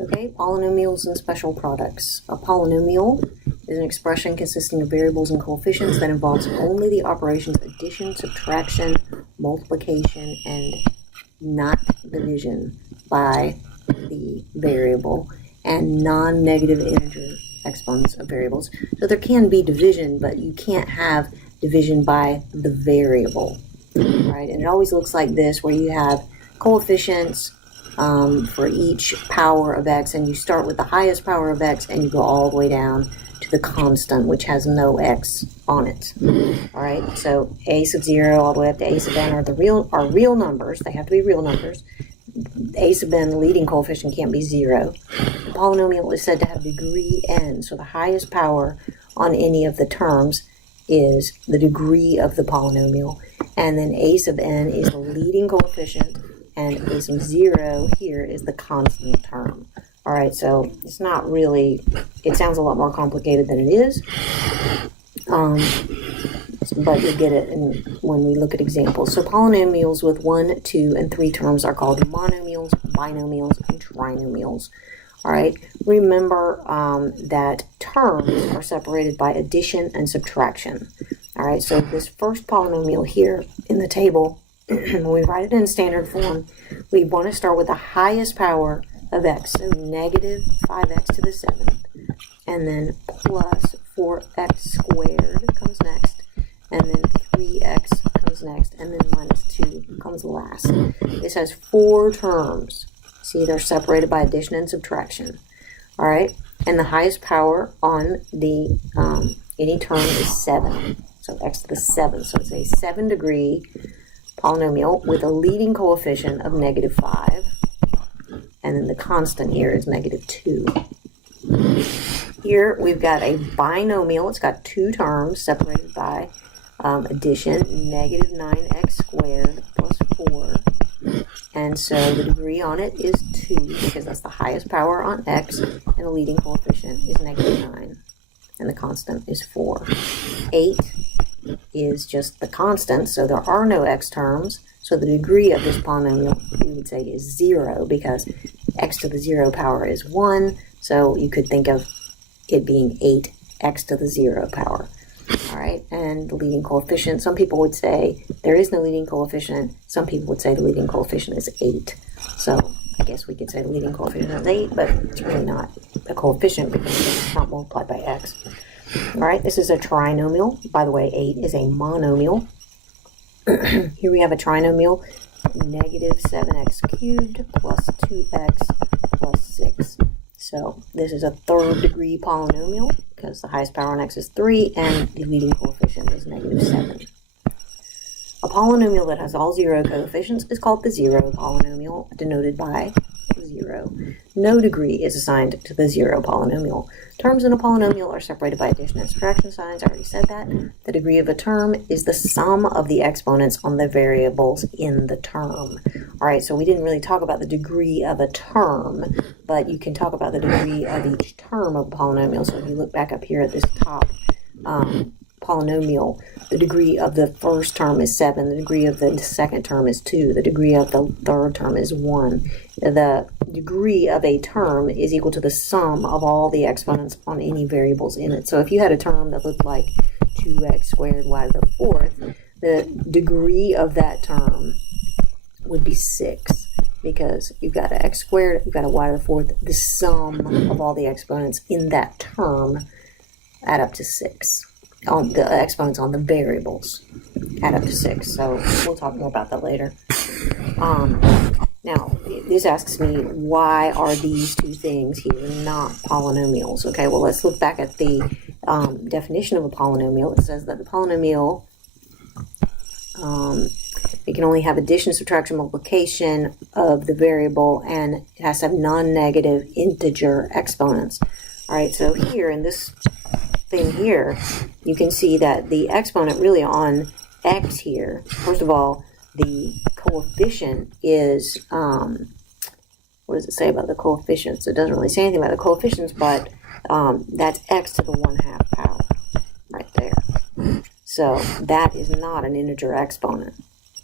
Okay, polynomials and special products. A polynomial is an expression consisting of variables and coefficients that involves only the operations addition, subtraction, multiplication, and not division by the variable, and non-negative integer exponents of variables. So there can be division, but you can't have division by the variable, right? And it always looks like this, where you have coefficients for each power of x, and you start with the highest power of x and you go all the way down to the constant, which has no x on it. All right, so a sub 0 all the way up to a sub n are real numbers. They have to be real numbers. A sub n, the leading coefficient, can't be 0. The polynomial is said to have degree n, so the highest power on any of the terms is the degree of the polynomial, and then a sub n is the leading coefficient, and a sub 0 here is the constant term. All right, so it's not really, it sounds a lot more complicated than it is, but you'll get it when we look at examples. So polynomials with 1, 2, and 3 terms are called monomials, binomials, and trinomials. All right, remember that terms are separated by addition and subtraction. All right, so this first polynomial here in the table, when we write it in standard form, we want to start with the highest power of x, so negative 5x to the 7th, and then plus 4x squared comes next, and then 3x comes next, and then minus 2 comes last. This has 4 terms. See, they're separated by addition and subtraction. All right, and the highest power on the any term is 7, so x to the 7th. So it's a 7-degree polynomial with a leading coefficient of negative 5, and then the constant here is negative 2. Here we've got a binomial. It's got 2 terms separated by addition, negative 9x squared plus 4. And so the degree on it is 2, because that's the highest power on x, and the leading coefficient is negative 9, and the constant is 4. 8 is just the constant, so there are no x terms, so the degree of this polynomial, we would say, is 0, because x to the 0 power is 1, so you could think of it being 8x to the 0 power. All right, and the leading coefficient, some people would say there is no leading coefficient. Some people would say the leading coefficient is 8. So I guess we could say the leading coefficient is 8, but it's really not a coefficient because it's not multiplied by x. All right, this is a trinomial. By the way, 8 is a monomial. Here we have a trinomial, negative 7x cubed plus 2x plus 6. So this is a 3rd-degree polynomial because the highest power on x is 3 and the leading coefficient is negative 7. A polynomial that has all 0 coefficients is called the 0 polynomial, denoted by 0. No degree is assigned to the 0 polynomial. Terms in a polynomial are separated by addition and subtraction signs. I already said that. The degree of a term is the sum of the exponents on the variables in the term. All right, so we didn't really talk about the degree of a term, but you can talk about the degree of each term of a polynomial. So if you look back up here at this top polynomial, the degree of the first term is 7, the degree of the second term is 2, the degree of the third term is 1. The degree of a term is equal to the sum of all the exponents on any variables in it. So if you had a term that looked like 2x squared y to the 4th, the degree of that term would be 6, because you've got an x squared, you've got a y to the 4th, the sum of all the exponents in that term add up to 6. On the exponents on the variables add up to 6. So we'll talk more about that later. Now, this asks me, why are these two things here not polynomials? Okay, well, let's look back at the definition of a polynomial. It says that the polynomial, it can only have addition, subtraction, multiplication of the variable, and it has to have non-negative integer exponents. All right, so here in this thing here, you can see that the exponent really on x here, first of all, the coefficient is, what does it say about the coefficients? It doesn't really say anything about the coefficients, but that's x to the 1/2 power right there. So that is not an integer exponent.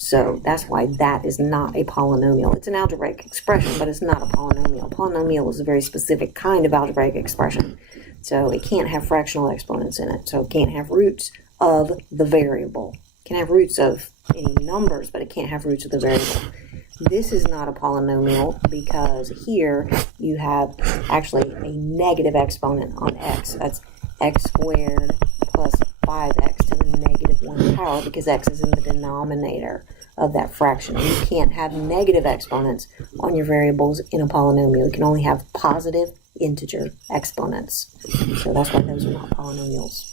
So that's why that is not a polynomial. It's an algebraic expression, but it's not a polynomial. Polynomial is a very specific kind of algebraic expression. So it can't have fractional exponents in it. So it can't have roots of the variable. It can have roots of any numbers, but it can't have roots of the variable. This is not a polynomial because here you have actually a negative exponent on x. That's x squared plus 5x to the negative 1 power because x is in the denominator of that fraction. You can't have negative exponents on your variables in a polynomial. You can only have positive integer exponents. So that's why those are not polynomials.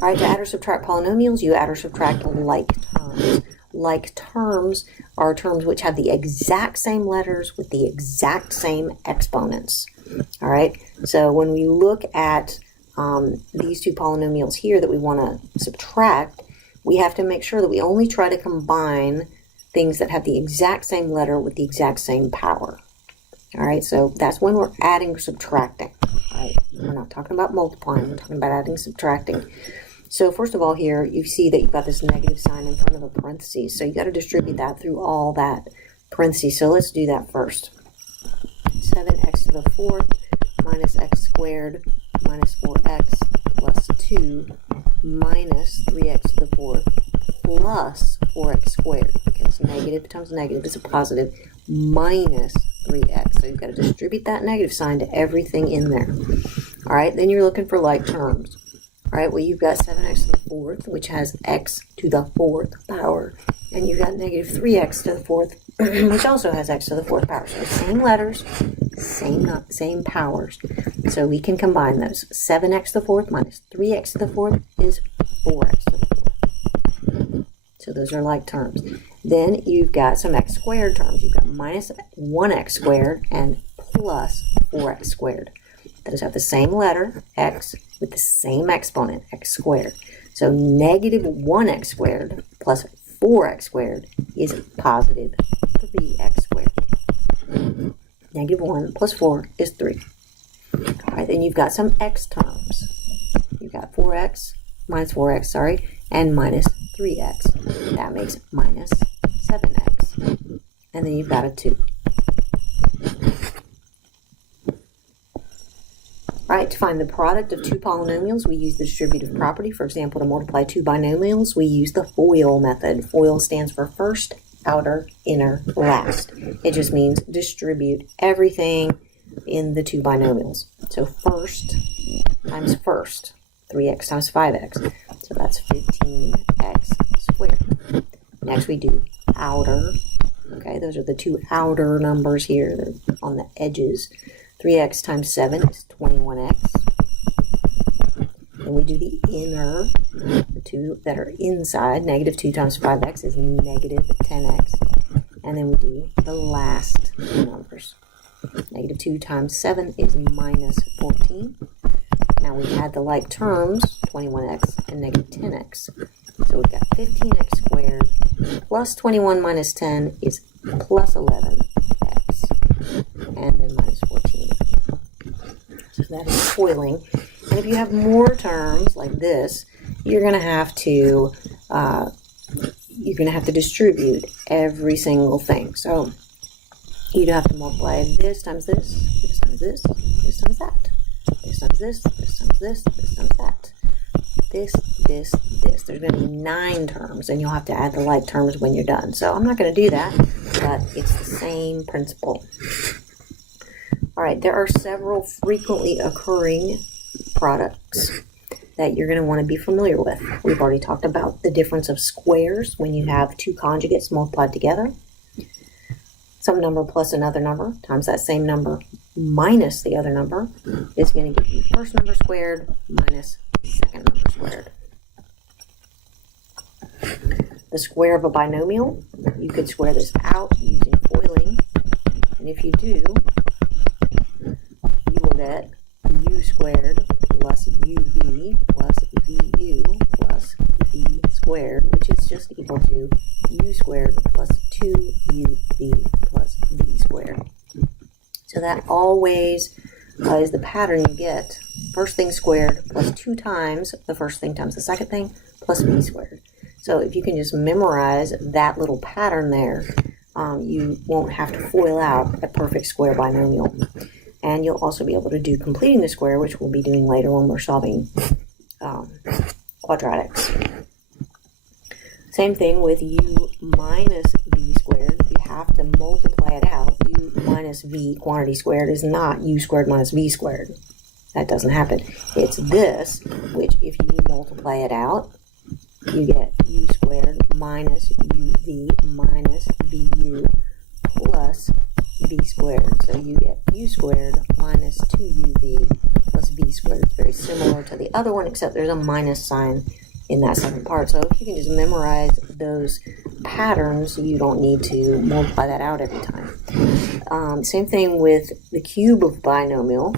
All right, to add or subtract polynomials, you add or subtract like terms. Like terms are terms which have the exact same letters with the exact same exponents. All right, so when we look at these two polynomials here that we want to subtract, we have to make sure that we only try to combine things that have the exact same letter with the exact same power. All right, so that's when we're adding or subtracting. All right, we're not talking about multiplying, we're talking about adding, subtracting. So first of all here, you see that you've got this negative sign in front of the parentheses. So you got to distribute that through all that parentheses. So let's do that first. 7x to the 4th minus x squared minus 4x plus 2 minus 3x to the 4th plus 4x squared. Because negative times negative is a positive minus 3x. So you've got to distribute that negative sign to everything in there. All right, then you're looking for like terms. All right, well, you've got 7x to the 4th, which has x to the 4th power. And you've got negative 3x to the 4th, which also has x to the 4th power. So same letters, same powers. So we can combine those. 7x to the 4th minus 3x to the 4th is 4x to the 4th. So those are like terms. Then you've got some x squared terms. You've got minus 1x squared and plus 4x squared. Those have the same letter, x, with the same exponent, x squared. So negative 1x squared plus 4x squared is positive 3x squared. Negative 1 plus 4 is 3. All right, then you've got some x terms. You've got 4x, minus 4x, sorry, and minus 3x. That makes minus 7x. And then you've got a 2. All right, to find the product of two polynomials, we use the distributive property. For example, to multiply two binomials, we use the FOIL method. FOIL stands for first, outer, inner, last. It just means distribute everything in the two binomials. So first times first, 3x times 5x. So that's 15x squared. Next we do outer. Okay, those are the two outer numbers here. They're on the edges. 3x times 7 is 21x. Then we do the inner, the two that are inside. Negative 2 times 5x is negative 10x. And then we do the last two numbers. Negative 2 times 7 is minus 14. Now we add the like terms, 21x and negative 10x. So we've got 15x squared plus 21 minus 10 is plus 11x. And then minus 14. So that is FOILing. And if you have more terms like this, you're going to have to distribute every single thing. So you'd have to multiply this times this, this times this, this times that, this times this, this times this, this times that. This. There's going to be 9 terms, and you'll have to add the like terms when you're done. So I'm not going to do that, but it's the same principle. All right, there are several frequently occurring products that you're going to want to be familiar with. We've already talked about the difference of squares when you have two conjugates multiplied together. Some number plus another number times that same number minus the other number is going to give you first number squared minus second number squared. The square of a binomial, you could square this out using FOILing, and if you do, you will get u squared plus uv plus vu plus v squared, which is just equal to u squared plus 2uv plus v squared. So that always is the pattern you get. First thing squared plus 2 times the first thing times the second thing plus v squared. So if you can just memorize that little pattern there, you won't have to FOIL out a perfect square binomial. And you'll also be able to do completing the square, which we'll be doing later when we're solving quadratics. Same thing with u minus v squared. You have to multiply it out. U minus v quantity squared is not u squared minus v squared. That doesn't happen. It's this, which if you multiply it out, you get u squared minus uv minus vu plus v squared. So you get u squared minus 2uv plus v squared. It's very similar to the other one, except there's a minus sign in that second part. So if you can just memorize those patterns, you don't need to multiply that out every time. Same thing with the cube of binomial,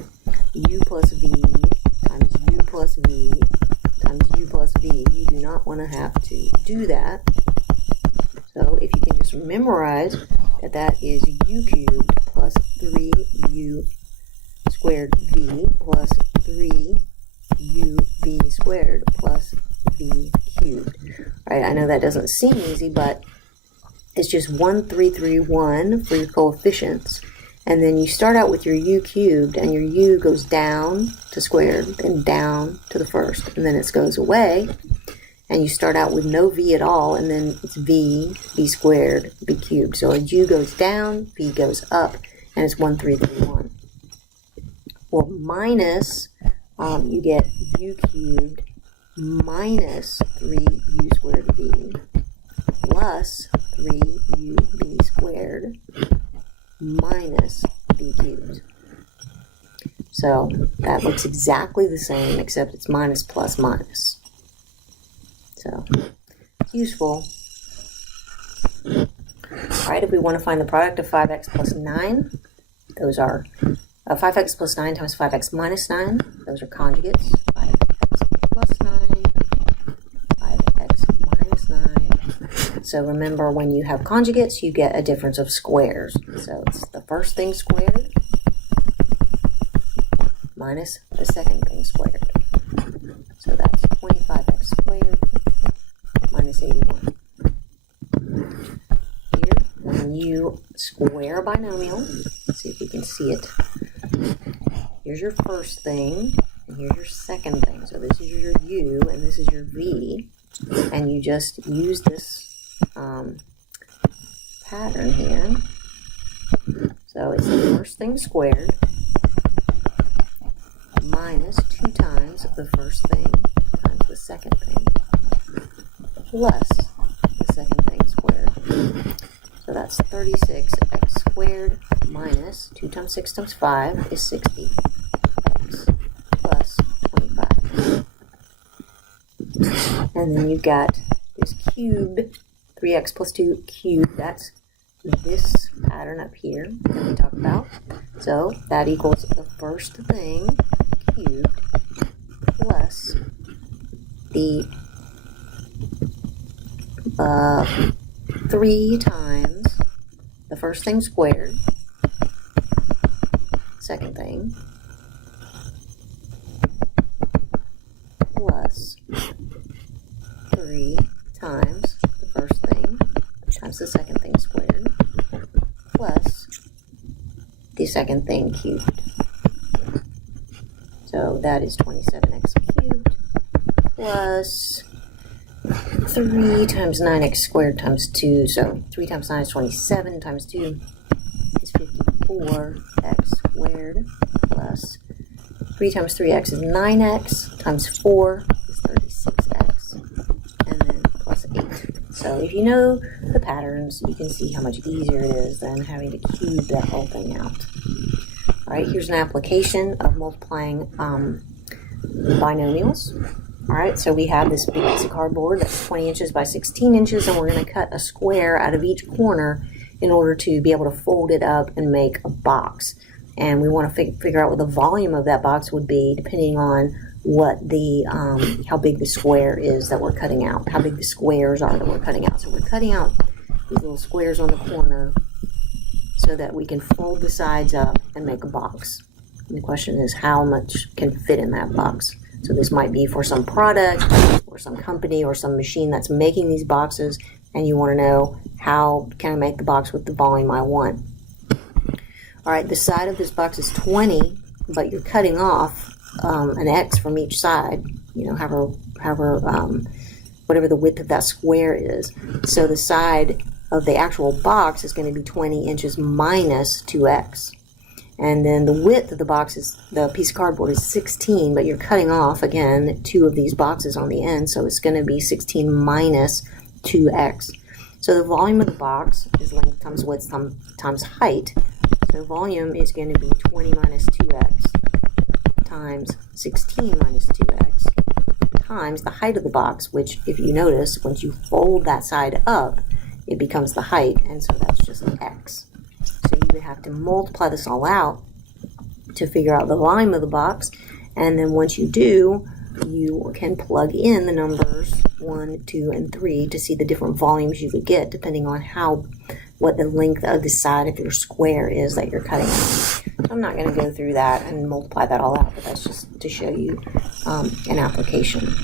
u plus v times u plus v times u plus v. You do not want to have to do that. So if you can just memorize that that is u cubed plus 3u squared v plus 3uv squared plus v cubed. All right, I know that doesn't seem easy, but it's just 1, 3, 3, 1 for your coefficients. And then you start out with your u cubed, and your u goes down to squared, then down to the first, and then it goes away. And you start out with no v at all, and then it's v squared, v cubed. So a u goes down, v goes up, and it's 1, 3, 3, 1. Or minus, you get u cubed minus 3u squared v plus 3uv squared minus v cubed. So that looks exactly the same, except it's minus plus minus. So it's useful. All right, if we want to find the product of 5x plus 9, those are 5x plus 9 times 5x minus 9. Those are conjugates. 5x plus 9, 5x minus 9. So remember, when you have conjugates, you get a difference of squares. So it's the first thing squared minus the second thing squared. So that's 25x squared minus 81. Here, when you square a binomial, let's see if you can see it. Here's your first thing, and here's your second thing. So this is your u, and this is your v, and you just use this pattern here. So it's the first thing squared minus 2 times the first thing times the second thing plus the second thing squared. So that's 36x squared minus 2 times 6 times 5 is 60x plus 25. And then you've got this cube, 3x plus 2 cubed. That's this pattern up here that we talked about. So that equals the first thing cubed plus the 3 times the first thing squared, second thing, plus 3 times the first thing times the second thing squared, plus the second thing cubed. So that is 27x cubed plus 3 times 9x squared times 2. So 3 times 9 is 27 times 2 is 54x squared plus 3 times 3x is 9x times 4 is 36x, and then plus 8. So if you know the patterns, you can see how much easier it is than having to cube that whole thing out. All right, here's an application of multiplying binomials. All right, so we have this big piece of cardboard that's 20 inches by 16 inches, and we're going to cut a square out of each corner in order to be able to fold it up and make a box. And we want to figure out what the volume of that box would be depending on what the how big the square is that we're cutting out, how big the squares are that we're cutting out. So we're cutting out these little squares on the corner so that we can fold the sides up and make a box. And the question is, how much can fit in that box? So this might be for some product or for some company or some machine that's making these boxes, and you want to know how can I make the box with the volume I want. All right, the side of this box is 20, but you're cutting off an X from each side, whatever the width of that square is. So the side of the actual box is going to be 20 inches minus 2X. And then the width of the box is, the piece of cardboard is 16, but you're cutting off, again, 2 of these boxes on the end, so it's going to be 16 minus 2X. So the volume of the box is length times width times height. So volume is going to be 20 minus 2X times 16 minus 2X times the height of the box, which, if you notice, once you fold that side up, it becomes the height, and so that's just an X. So you would have to multiply this all out to figure out the volume of the box, and then once you do, you can plug in the numbers 1, 2, and 3 to see the different volumes you would get depending on what the length of the side of your square is that you're cutting out. I'm not going to go through that and multiply that all out, but that's just to show you an application.